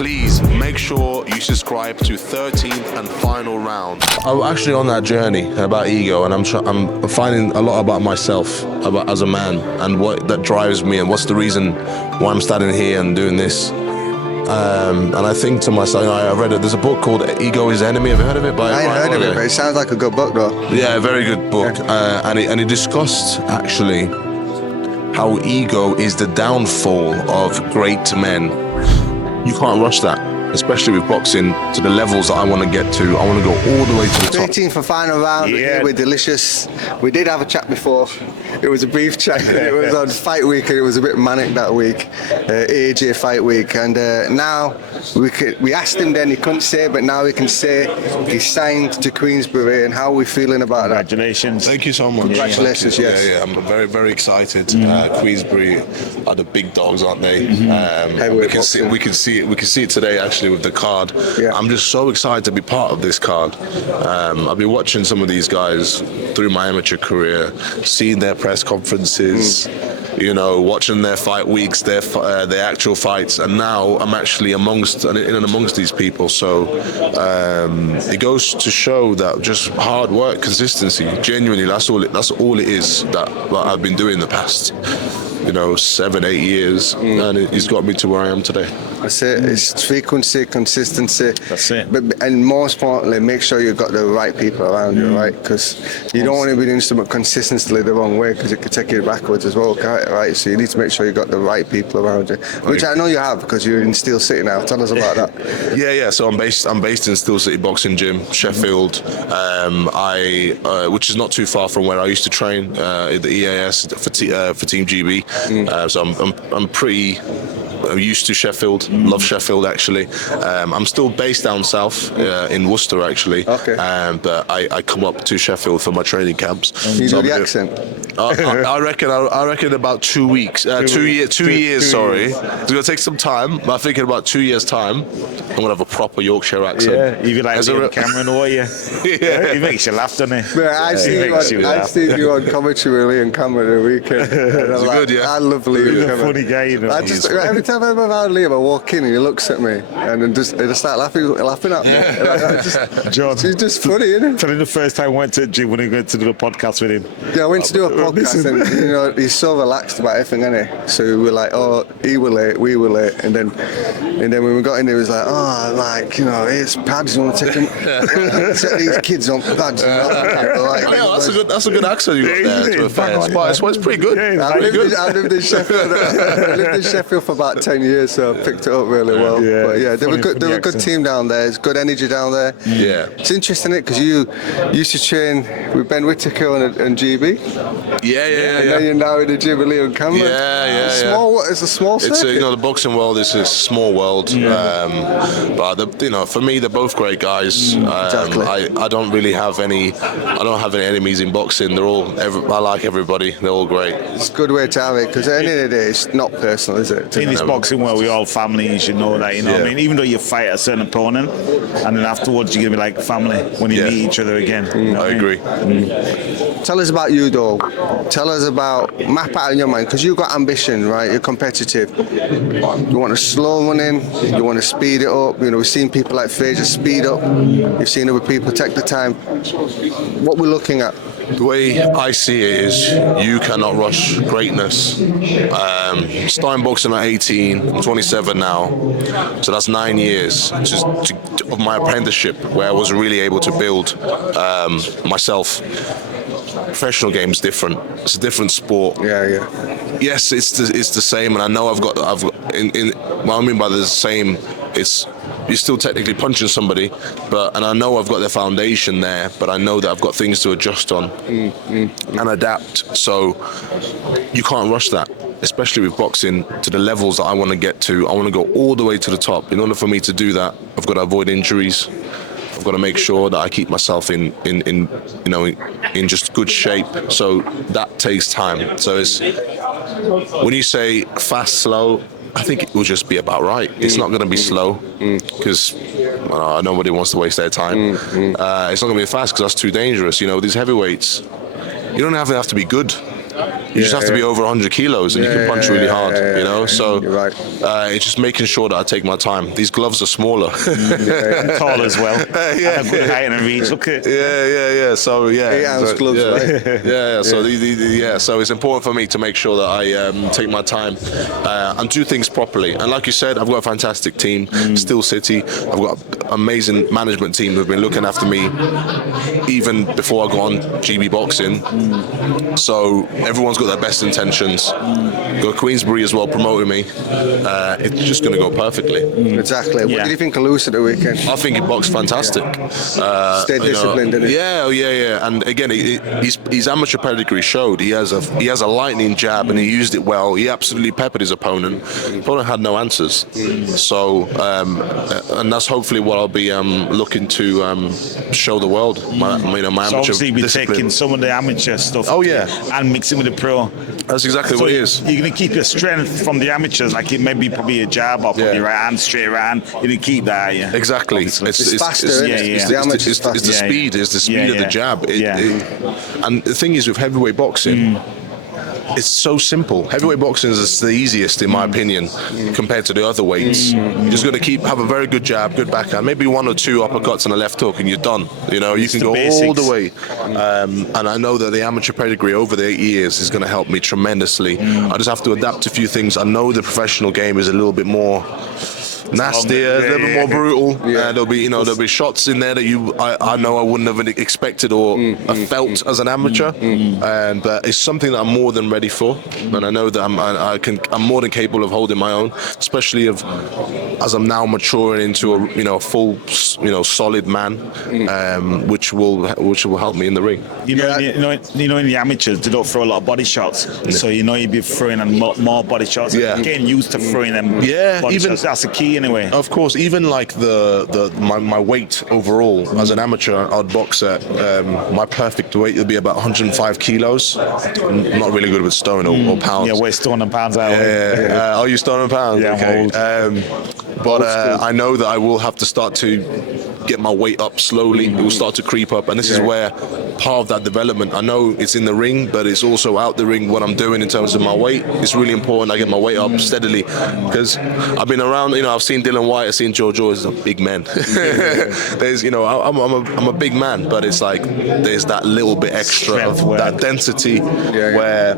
please make sure you subscribe to 13th and final round. I'm actually on that journey about ego, and I'm finding a lot about myself as a man, and what that drives me, and what's the reason why I'm standing here and doing this. And I think to myself, I read it. There's a book called "Ego Is the Enemy." Have you heard of it? I ain't heard of it, but it sounds like a good book, though. Yeah, a very good book. And it discussed actually how ego is the downfall of great men. You can't rush that, especially with boxing, to the levels that I want to get to. I want to go all the way to the top. 13th for final round. Yeah, we're delicious. We did have a chat before. It was a brief chat. It was on fight week, and it was a bit manic that week, AJ fight week. And now we asked him then, he couldn't say, but now he can say he's signed to Queensbury. And how are we feeling about that? Congratulations. Thank you so much. Congratulations, yes. Yeah, I'm very, very excited. Queensbury are the big dogs, aren't they? We can see it today actually with the card. Yeah. I'm just so excited to be part of this card. I've been watching some of these guys through my amateur career, seeing their press conferences, watching their fight weeks, their actual fights, and now I'm actually amongst these people. So it goes to show that just hard work, consistency, genuinely, that's all it is that I've been doing the past 7-8 years, and it's got me to where I am today. That's it. It's frequency, consistency. That's it. And most importantly, make sure you've got the right people around you, right? Because you don't want to be doing something consistently the wrong way, because it could take you backwards as well, right? So you need to make sure you've got the right people around you, which I know you have, because you're in Steel City now. Tell us about that. Yeah. So I'm based in Steel City Boxing Gym, Sheffield. Which is not too far from where I used to train at the EAS for Team GB. So I'm pretty used to Sheffield. Love Sheffield actually. I'm still based down south in Worcester actually. Okay. But I come up to Sheffield for my training camps. You do the accent? I reckon about 2 weeks. 2 years. Sorry, it's gonna take some time. But I think in about 2 years' time, I'm gonna have a proper Yorkshire accent. Yeah, you be like Cameron, or you? Yeah, he makes you laugh, doesn't he? I've seen you on commentary with Liam Cameron the weekend. It's good, yeah. I love Liam. He's a funny guy, every time I'm around Liam, I walk in and he looks at me and I start laughing at me. John, he's just funny, isn't he? Tell him the first time I went to the gym when he went to do a podcast with him. Yeah, I went to do a podcast and he's so relaxed about everything, isn't he? So we were like, he were late, we were late, and then when we got in there, he was like, here's pads, you want to take these kids on pads. That's a good accent you got there. To a fair. It's pretty good. Yeah, I lived in Sheffield. I lived in Sheffield for about 10 years, so I picked it up really well. Yeah, but yeah, they were a good team down there. There's good energy down there. Yeah. It's interesting, because you used to train with Ben Whittaker and GB. Yeah. And then you're now in the gym with Liam Cameron. It's a small circuit. The boxing world is a small world. But for me, they're both great guys. Exactly. I don't have any enemies in boxing. I like everybody. They're all great. It's a good way to have it, because at the end of the day, it's not personal, is it? In this boxing world, we're all family, you should know that, what I mean? Even though you fight a certain opponent, and then afterwards you're going to be like family when you meet each other again. I agree. Tell us about you, though. Tell us about, map out in your mind, because you've got ambition, right? You're competitive. You want to slow running, you want to speed it up. We've seen people like Fraser speed up. You've seen other people take the time. What we're looking at? The way I see it is, you cannot rush greatness. Starting boxing at 18, I'm 27 now, so that's 9 years of my apprenticeship, where I wasn't really able to build myself. Professional game is different. It's a different sport. Yeah. Yes, it's the same, and I know I've got. What I mean by the same, you're still technically punching somebody, and I know I've got the foundation there, but I know that I've got things to adjust on and adapt. So you can't rush that, especially with boxing, to the levels that I want to get to. I want to go all the way to the top. In order for me to do that, I've got to avoid injuries. I've got to make sure that I keep myself in just good shape. So that takes time. So it's, when you say fast, slow, I think it will just be about right. It's not going to be slow, because nobody wants to waste their time. It's not going to be fast, because that's too dangerous. These heavyweights, you don't have to be good. You just have to be over 100 kilos, and you can punch really hard. You know, so You're right. it's just making sure that I take my time. These gloves are smaller. And tall as well. And a good height and reach. Look at. Yeah. So 8-ounce gloves, yeah. right? Yeah. So so it's important for me to make sure that I take my time and do things properly. And like you said, I've got a fantastic team. Still City. I've got an amazing management team who've been looking after me even before I got on GB Boxing. So everyone's got their best intentions. Got Queensbury as well promoting me. It's just going to go perfectly. Exactly. What did you think of Lewis at the weekend? I think he boxed fantastic. Stayed disciplined, didn't he? Yeah. And again, his amateur pedigree showed. He has a lightning jab, and he used it well. He absolutely peppered his opponent. Opponent had no answers. So, and that's hopefully what I'll be looking to show the world. My So amateur obviously we're discipline. taking some of the amateur stuff. Oh, yeah. And mixing with the pro. That's exactly So what it is. you're going to keep your strength from the amateurs, like it may be probably a jab or probably right hand, straight right hand. You're going to keep that, yeah. Exactly. It's faster, isn't it? yeah. It's the amateur It's the faster. speed. It's the speed of the jab. And the thing is, with heavyweight boxing, it's so simple. Heavyweight boxing is the easiest, in my opinion, compared to the other weights. You just got to have a very good jab, good backhand, maybe 1 or 2 uppercuts and a left hook, and you're done. You know, you can go all the way. And I know that the amateur pedigree over the 8 years is going to help me tremendously. I just have to adapt a few things. I know the professional game is a little bit more nastier, a little bit more brutal. There'll be shots in there that I know I wouldn't have expected or felt as an amateur, and it's something that I'm more than ready for, and I know that I'm more than capable of holding my own, especially as I'm now maturing into a full solid man, which will help me in the ring. In the amateurs, they don't throw a lot of body shots, so you'd be throwing in more body shots. Getting used to throwing them body shots, that's the key anyway. Of course, even like my weight overall as an amateur, I'd box at my perfect weight would be about 105 kilos. I'm not really good with stone or pounds. Yeah, we're stone and pounds out. Are you stone and pounds? Yeah, okay. But I know that I will have to start to get my weight up slowly. It will start to creep up, and this is where part of that development, I know it's in the ring, but it's also out the ring what I'm doing in terms of my weight. It's really important I get my weight up steadily, because I've been around, I've seen Dylan White, I've seen Joe Joyce, a big man. There's, I'm a big man, but it's like there's that little bit extra Strength, of that density where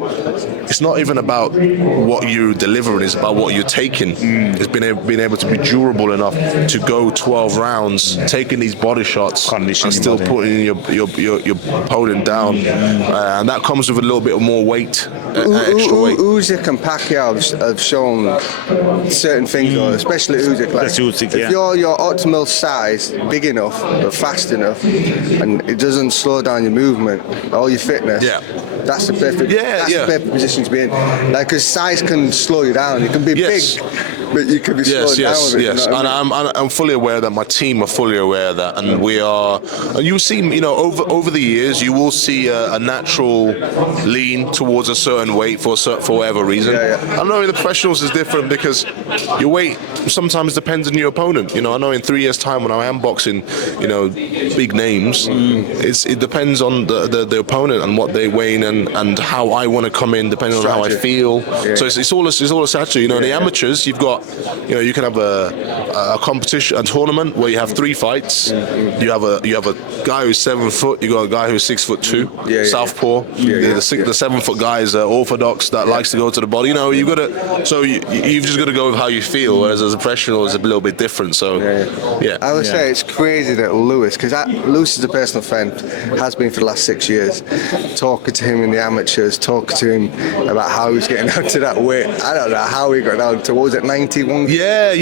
it's not even about what you're delivering, it's about what you're taking. It's being able to be durable enough to go 12 rounds, taking these body shots and still putting your opponent down, and that comes with a little bit more weight, extra weight. Usyk and Pacquiao have shown certain things, especially Usyk. Like, if you're your optimal size, big enough but fast enough, and it doesn't slow down your movement or your fitness, that's the perfect. The perfect position to be in. Like, because size can slow you down. You can be big, but you can be slowed down with it. Yes, and I'm fully aware that my team are fully aware of that, and we are. And you see, over the years, you will see a natural lean towards a certain weight for whatever reason. I know in the professionals is different because your weight sometimes depends on your opponent. I know in 3 years' time when I am boxing, big names, it depends on the opponent and what they weigh in and how I want to come in, depending on how I feel. So it's all a strategy. In the amateurs, you've got, you can have a competition, a tournament where you have 3 fights. You have a guy who's 7 foot. You got a guy who's 6'2", southpaw. The 7 foot guy is orthodox that likes to go to the body. You've got to. So you've just got to go with how you feel. Whereas as a professional, it's a little bit different. So I would say it's crazy that Lewis, because Lewis is a personal friend, has been for the last 6 years. Talking to him in the amateurs, talking to him about how he's getting down to that weight. I don't know how he got down to, what was it, 91? Yeah.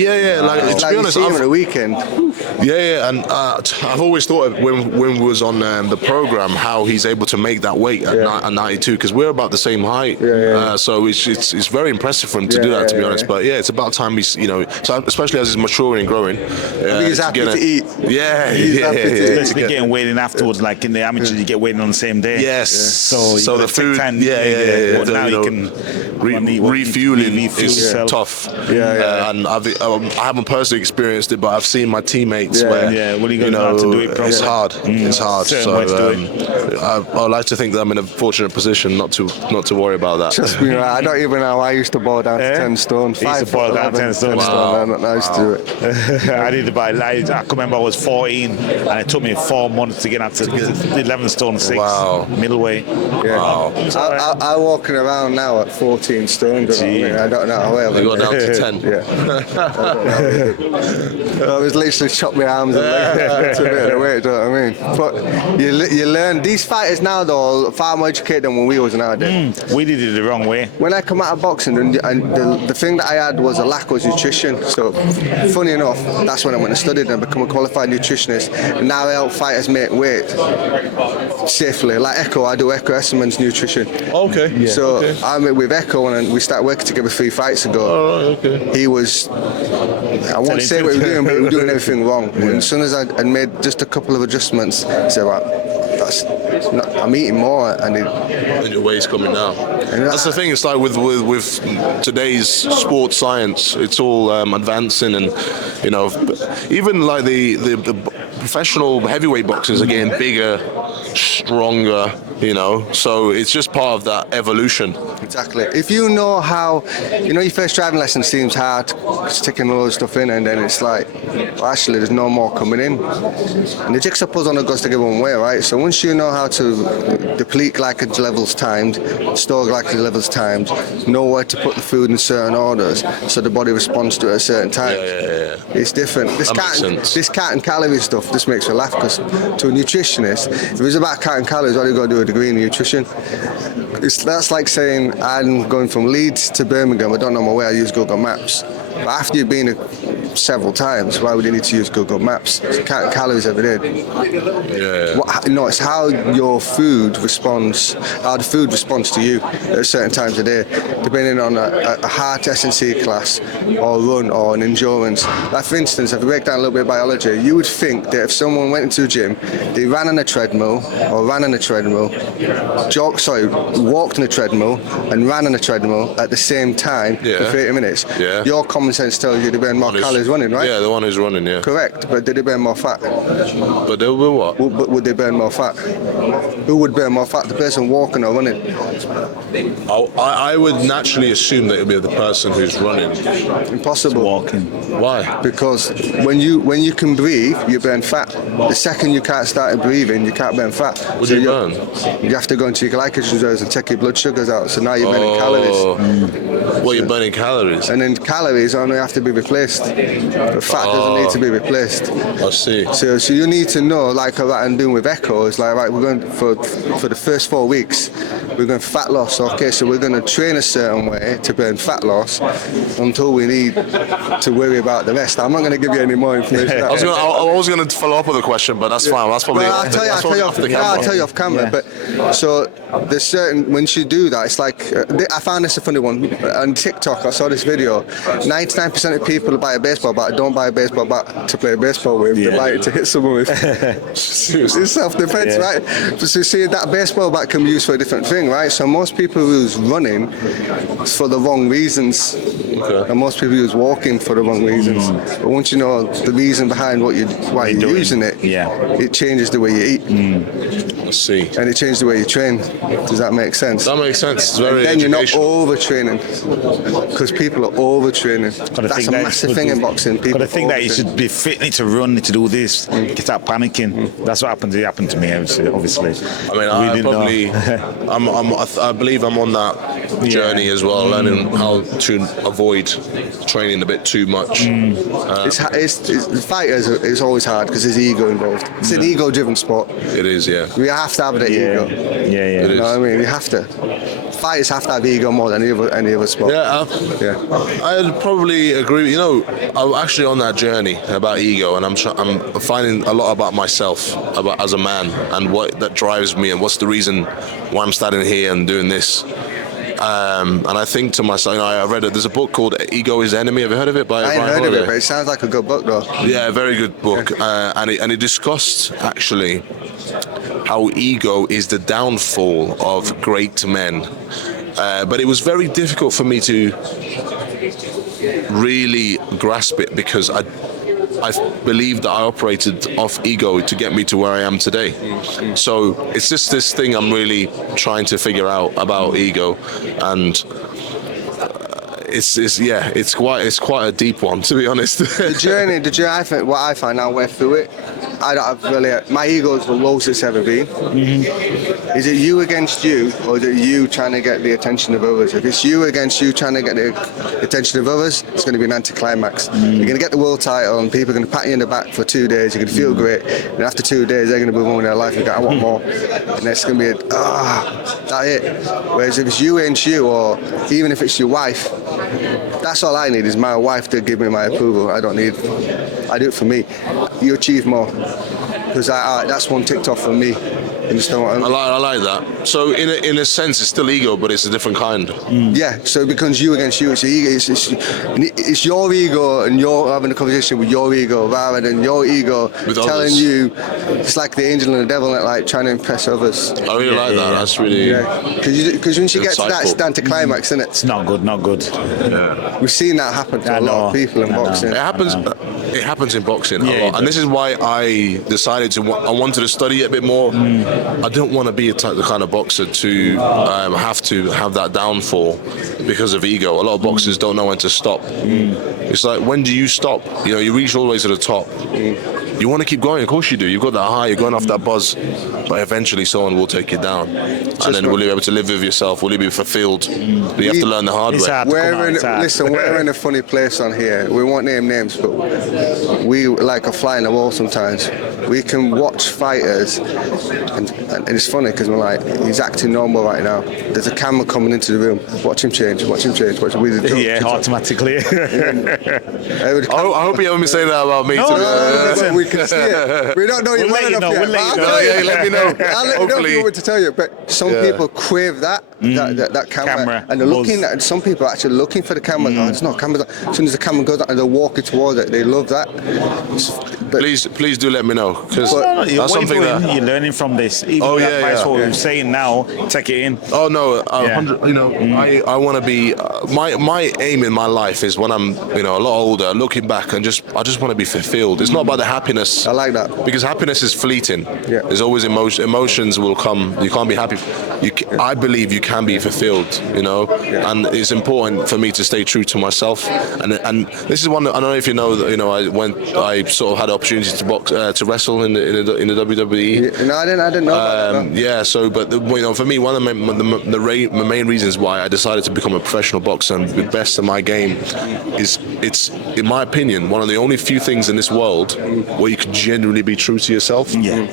Like, to be honest, you see him at the weekend. And I've always thought when we was on the program how he's able to make that weight at 92, because we're about the same height. So it's very impressive for him to do that, to be honest. But it's about time he's so especially as he's maturing and growing. He's happy to eat. Especially getting weighed in afterwards, like in the amateurs, you get weighed in on the same day. Yes. So the food. But now you can refueling is tough. And I haven't personally experienced it, but I've seen my teammates weights where when you know how to do it properly. it's hard. It's hard. Certain ways to So do it. I like to think that I'm in a fortunate position not to worry about that. Trust me, I don't even know. I used to boil down to 10 stone. He used to boil down 10 stone. I used to do it. I did about, I can remember I was 14 and it took me 4 months to get up to 11 stone 6 middleweight. Yeah. Wow. I'm walking around now at 14 stone. I don't know how I You got down to 10. I was literally chopped my arms and legs to a bit of the weight, do you know what I mean? But you learn. These fighters now, though, are far more educated than when we was nowadays. We did it the wrong way. When I come out of boxing, and the thing that I had was a lack of nutrition. So, funny enough, that's when I went and studied and become a qualified nutritionist. And now I help fighters make weight safely. Like Echo, I do Echo Esserman's nutrition. Okay. Yeah. So I'm with Echo, and we started working together 3 fights ago. Oh, okay. He was, I won't say what we were doing, but we were doing everything wrong. And as soon as I made just a couple of adjustments, I said, I'm eating more, and your weight's coming down. That's the thing. It's like with today's sports science, it's all advancing, and even like the professional heavyweight boxers are getting bigger, stronger. So it's just part of that evolution. Exactly. If you know how, your first driving lesson seems hard, sticking all the stuff in, and then it's like, well, actually, there's no more coming in. And the jigsaw puzzle only goes together one way, right? So once you know how to deplete glycogen levels timed, store glycogen levels timed, know where to put the food in certain orders, so the body responds to it at a certain time. Yeah. It's different. This counting calorie stuff just makes me laugh, because to a nutritionist, if it was about counting calories, all you got to do a degree in nutrition. That's like saying I'm going from Leeds to Birmingham, I don't know my way, I use Google Maps. But after you've been several times, why would you need to use Google Maps? It's counting calories every day. Yeah. It's how your food responds, how the food responds to you at certain times of day, depending on a heart S&C class, or run, or an endurance. Like for instance, if you break down a little bit of biology, you would think that if someone went into a gym, they ran on a treadmill, or ran on a treadmill, walked on a treadmill, and ran on a treadmill at the same time for 30 minutes. Yeah. Your common sense tells you they burn more calories running, right? Yeah, the one who's running, yeah. Correct, but did they burn more fat? But they will what? But would they burn more fat? Who would burn more fat, the person walking or running? I would naturally assume that it would be the person who's running. Impossible. Walking. Why? Because when you can breathe, you burn fat. The second you can't start breathing, you can't burn fat. What do you burn? You have to go into your glycogen reserves and take your blood sugars out. So now you're burning calories. Well, you're burning calories. And then calories only have to be replaced. The fat doesn't need to be replaced. I see. So you need to know, like what I'm doing with Echo, it's like, right, we're going for the first 4 weeks, we're going for fat loss. Okay, so we're going to train a certain way to burn fat loss until we need to worry about the rest. I'm not going to give you any more information. I was going to follow up with a question, but that's fine. That's probably. Well, I'll tell you off camera. Yeah. But so there's certain, once you do that, it's like I found this a funny one on TikTok. I saw this video. 99% of people who buy a baseball bat don't buy a baseball bat to play baseball with. They buy it to hit someone with. It's self-defense, right? So you see, that baseball bat can be used for a different thing, right? So most people who's running for the wrong reasons, and most people who's walking for the wrong reasons. But once you know the reason behind why you're using it, it changes the way you eat. I see. And it changes the way you train. Does that make sense? That makes sense. It's very then you're not overtraining. because people are overtraining. That's a massive thing in boxing. People got to think that you should be fit, need to run, need to do this, get out panicking. That's what happened. It happened to me, obviously. I mean, I believe I'm on that journey as well, learning how to avoid training a bit too much. It's fighters. It's always hard because there's ego involved. It's an ego-driven sport. It is, yeah. We have to have that ego. Yeah. You know what I mean? You have to. Fighters have to have ego more than any other sport. I'd probably agree. I'm actually on that journey about ego, and I'm finding a lot about myself, about as a man, and what that drives me, and what's the reason why I'm standing here and doing this. And I think to myself, I read it. There's a book called "Ego Is the Enemy." Have you heard of it? I ain't heard of it, but it sounds like a good book, though. Yeah, a very good book, and it discussed actually how ego is the downfall of great men. But it was very difficult for me to really grasp it because I believe that I operated off ego to get me to where I am today. So it's just this thing I'm really trying to figure out about ego, and it's quite a deep one, to be honest. The journey. I think what I find now, we're through it. I don't have really. My ego's the lowest it's ever been. Mm-hmm. Is it you against you, or is it you trying to get the attention of others? If it's you against you trying to get the attention of others, it's going to be an anticlimax. Mm-hmm. You're going to get the world title, and people are going to pat you in the back for 2 days. You're going to feel great, and after 2 days, they're going to move on with their life and go, I want more. And it's going to be that's it. Whereas if it's you against you, or even if it's your wife, that's all I need is my wife to give me my approval. I do it for me. You achieve more, because that's one ticked off for me. Understand what I mean? I like that. So in a sense, it's still ego, but it's a different kind. Yeah. So it becomes you against you. It's ego. It's your ego, and you're having a conversation with your ego rather than your ego with telling others. You. It's like the angel and the devil, like trying to impress others. I really like that. That's really because once you get to that, it's down to climax, isn't it? It's not good. Yeah. We've seen that happen to a lot of people in boxing. It happens. It happens in boxing a lot, and this is why I decided I wanted to study it a bit more. I don't want to be the kind of boxer to have that downfall because of ego. A lot of boxers don't know when to stop. It's like, when do you stop? You reach all the way to the top. You want to keep going, of course you do. You've got that high, you're going off that buzz, but eventually someone will take you down. And then will you be able to live with yourself? Will you be fulfilled? You have to learn the hard way. We're in a funny place on here. We won't name names, but we like a fly in the wall sometimes. We can watch fighters, and it's funny because we're like, he's acting normal right now. There's a camera coming into the room. Watch him change. Yeah, automatically. I hope you haven't been saying that about me. No, we can see it. We don't know you well enough yet. Let me know. I'll let you know if you want to tell you. But some people crave that camera. And they're looking at, some people are actually looking for the camera. There's no camera. As soon as the camera goes on and they're walking towards it, they love that. But please do let me know, because that's something that you're learning from this. Even what we're saying now, take it in. Oh no, 100. I want to be. My aim in my life is when I'm a lot older, looking back and I just want to be fulfilled. It's not about the happiness. I like that, because happiness is fleeting. Yeah. There's always emotions will come. You can't be happy. I believe you can be fulfilled. And it's important for me to stay true to myself. And this is one that I don't know if you know that I sort of had the opportunity to box to wrestle in the WWE. No, I didn't know about that. Yeah. So, but for me, one of the main reasons why I decided to become a professional boxer and be best in my game is it's, in my opinion, one of the only few things in this world where you can genuinely be true to yourself. Yeah.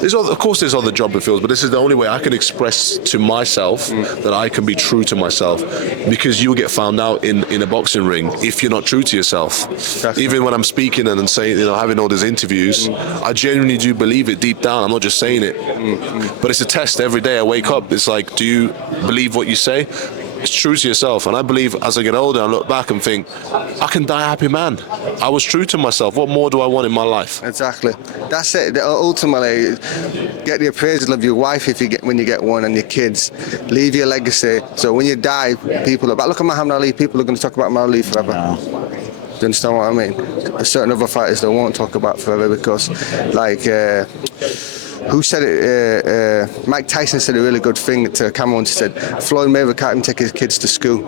There's other job fields, but this is the only way I can express to myself that I can be true to myself, because you will get found out in a boxing ring if you're not true to yourself. Even when I'm speaking and saying, having all these interviews, I genuinely do believe it deep down. I'm not just saying it, but it's a test every day. I wake up, it's like, do you believe what you say? It's true to yourself. And I believe as I get older, I look back and think, I can die a happy man. I was true to myself. What more do I want in my life? Exactly. That's it. Ultimately, get the appraisal of your wife when you get one, and your kids. Leave your legacy. So when you die, people are back. Look at Muhammad Ali. People are going to talk about Muhammad Ali forever. No. Do you understand what I mean? Certain other fighters they won't talk about forever because, who said it? Mike Tyson said a really good thing to Cameron. He said, Floyd Mayweather can't even take his kids to school.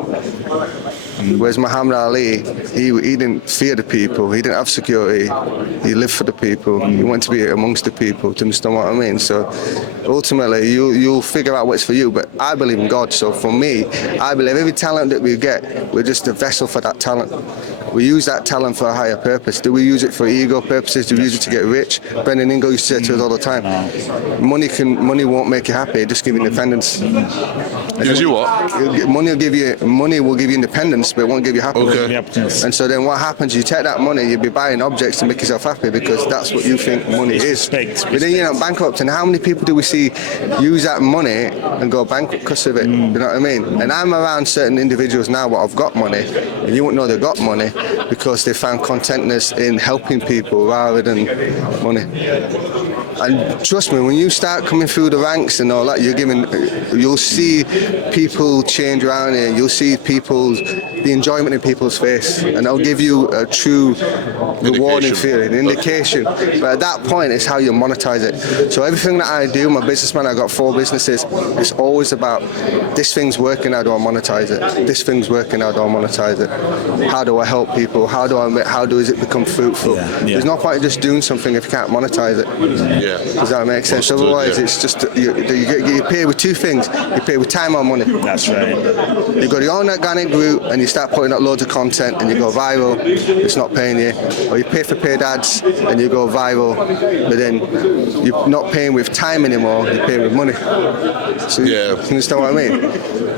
Whereas Muhammad Ali, he didn't fear the people. He didn't have security. He lived for the people. He wanted to be amongst the people. Do you understand what I mean? So ultimately, you'll figure out what's for you. But I believe in God. So for me, I believe every talent that we get, we're just a vessel for that talent. We use that talent for a higher purpose. Do we use it for ego purposes? Do we use it to get rich? Brendan Ingo used to say to us all the time, money won't make you happy, it just give you independence. Gives you what? Money will give you independence, but it won't give you happiness. Okay. And so then what happens, you take that money, you'll be buying objects to make yourself happy because that's what you think money is. But then you're not bankrupt. And how many people do we see use that money and go bankrupt because of it? You know what I mean? And I'm around certain individuals now that have got money, and you won't know they've got money because they found contentness in helping people rather than money. And trust me, when you start coming through the ranks and all that, you'll see people change around here. You'll see people's the enjoyment in people's face, and it'll give you a true rewarding feeling, indication. But at that point, it's how you monetize it. So everything that I do, my businessman, I got 4 businesses. It's always about this thing's working. How do I monetize it? This thing's working. How do I monetize it? How do I help people? How does it become fruitful? There's no point in just doing something if you can't monetize it. Does that make sense? Otherwise, it's just you pay with 2 things. You pay with time or money. That's right. You go to your own organic route and you start putting out loads of content and you go viral. It's not paying you. Or you pay for paid ads and you go viral, but then you're not paying with time anymore. You're paying with money. So you understand what I mean?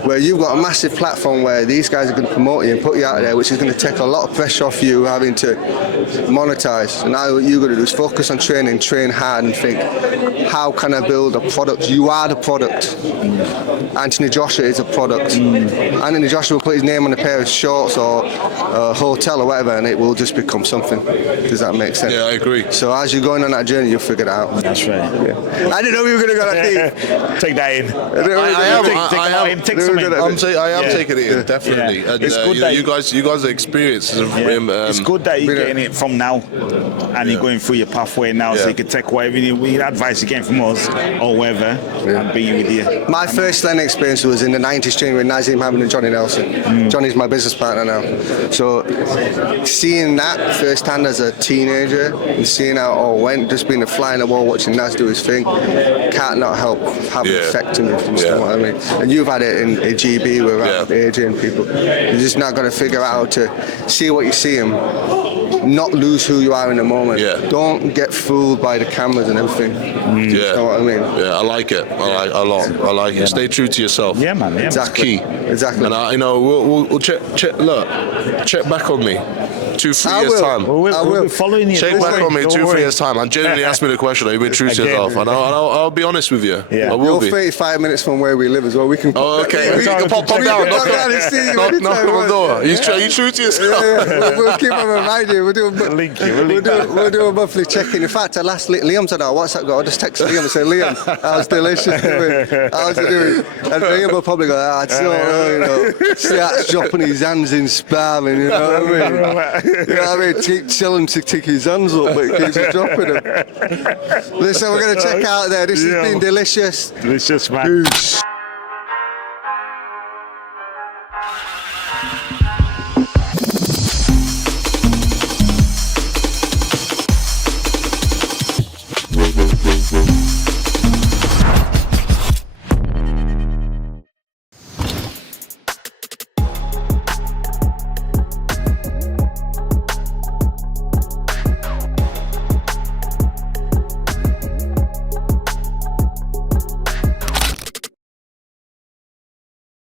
Where you've got a massive platform where these guys are going to promote you and put you out there, which is going to take a lot of pressure off you having to monetize. And now what you're going to do is focus on training, train hard, and think, how can I build a product? You are the product. Anthony Joshua is a product. Anthony Joshua will put his name on a pair of shorts or a hotel or whatever, and it will just become something. Does that make sense? Yeah, I agree. So as you're going on that journey, you'll figure it out. That's right. I didn't know we were going to go that deep. Take that in. I am taking it in, definitely. Yeah. And It's good that you guys are experienced. It's good that you're getting it from now, and you're going through your pathway now, so you can take whatever advice you get from us or whatever, and bring it with you. My first learning experience was in the 90s training with Nazim Hamid and Johnny Nelson. Johnny's my business partner now. So seeing that firsthand as a teenager and seeing how it all went, just being a fly on the wall watching Naz do his thing, can't not help have an effect on you. You know what I mean? And you've had it in GB with AJ and people. You're just not going to figure out how to see what you see him, not lose who you are in the moment. Don't get fooled by the cameras and everything. You know what I mean? Yeah, I like it. I like it. Stay true to yourself. Yeah, man. Yeah, exactly. Key. Exactly. And we'll check back on me. 2-3 years time. We'll be following you. Check back on me 2-3 years time and genuinely ask me the question. Are you being true to yourself? And I'll be honest with you. Yeah. I will You're 35 minutes from where we live as well. We can. Okay. We can pop down. Knock on the door. Are you true to yourself? We'll keep on reminding you. We'll do a monthly check-in. In fact, I'll ask Liam's on our WhatsApp. I'll just text Liam and say, Liam, how's delicious doing? How's it doing? And Liam will probably go, I don't know, you know. Starts dropping his hands in sparring, you know what I mean? You know what I mean? Tell him to take his hands up, but he keeps dropping them. Listen, we're going to check out there. This has been delicious. Delicious, man. Peace.